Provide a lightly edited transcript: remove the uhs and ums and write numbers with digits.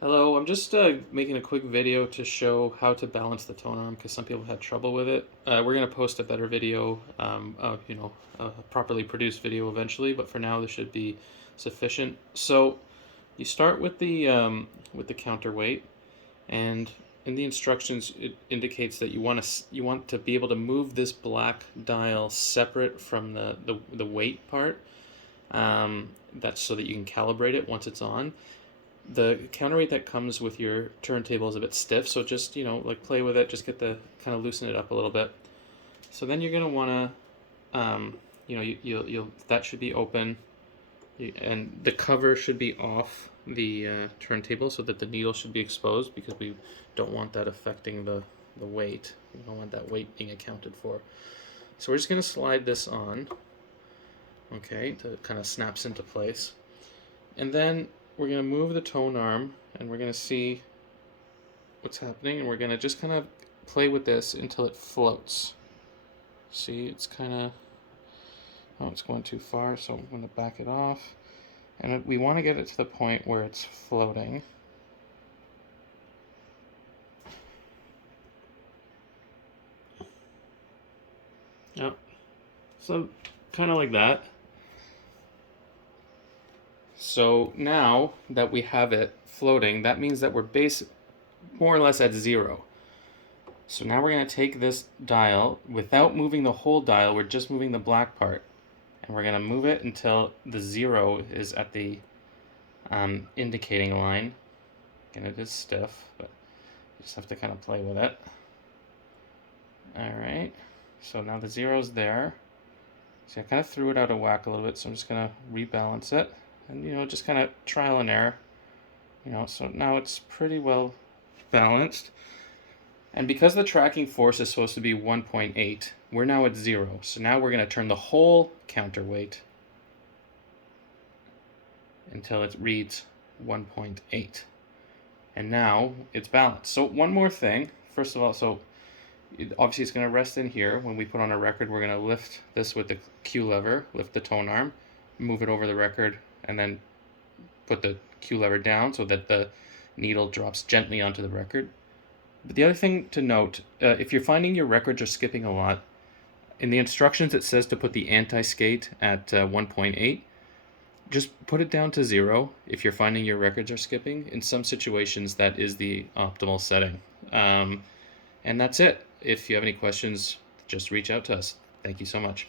Hello, I'm just making a quick video to show how to balance the tone arm because some people had trouble with it. We're going to post a better video, a properly produced video eventually, but for now this should be sufficient. So you start with the counterweight, and in the instructions it indicates that you want to be able to move this black dial separate from the weight part. That's so that you can calibrate it once it's on. The counterweight that comes with your turntable is a bit stiff, so just like play with it, just get the kind of loosen it up a little bit. So then you're gonna want to you'll that should be open, and the cover should be off the turntable so that the needle should be exposed, because we don't want that affecting the weight. We don't want that weight being accounted for. So we're just gonna slide this on, okay, to kind of snaps into place. And then we're going to move the tone arm, and we're going to see what's happening, and we're going to just kind of play with this until it floats. See, it's kind of, oh, it's going too far, so I'm going to back it off. And we want to get it to the point where it's floating. Yep. So kind of like that. So now that we have it floating, that means that we're more or less at zero. So now we're going to take this dial, without moving the whole dial, we're just moving the black part. And we're going to move it until the zero is at the indicating line. Again, it is stiff, but you just have to kind of play with it. Alright, so now the zero's there. See, I kind of threw it out of whack a little bit, so I'm just going to rebalance it. And, just kind of trial and error. So now it's pretty well balanced. And because the tracking force is supposed to be 1.8, we're now at 0. So now we're going to turn the whole counterweight until it reads 1.8. And now it's balanced. So one more thing. First of all, obviously it's going to rest in here. When we put on a record, we're going to lift this with the Q lever, lift the tone arm, move it over the record, and then put the Q lever down so that the needle drops gently onto the record. But the other thing to note, if you're finding your records are skipping a lot, in the instructions it says to put the anti-skate at 1.8. Just put it down to 0 if you're finding your records are skipping. In some situations, that is the optimal setting. And that's it. If you have any questions, just reach out to us. Thank you so much.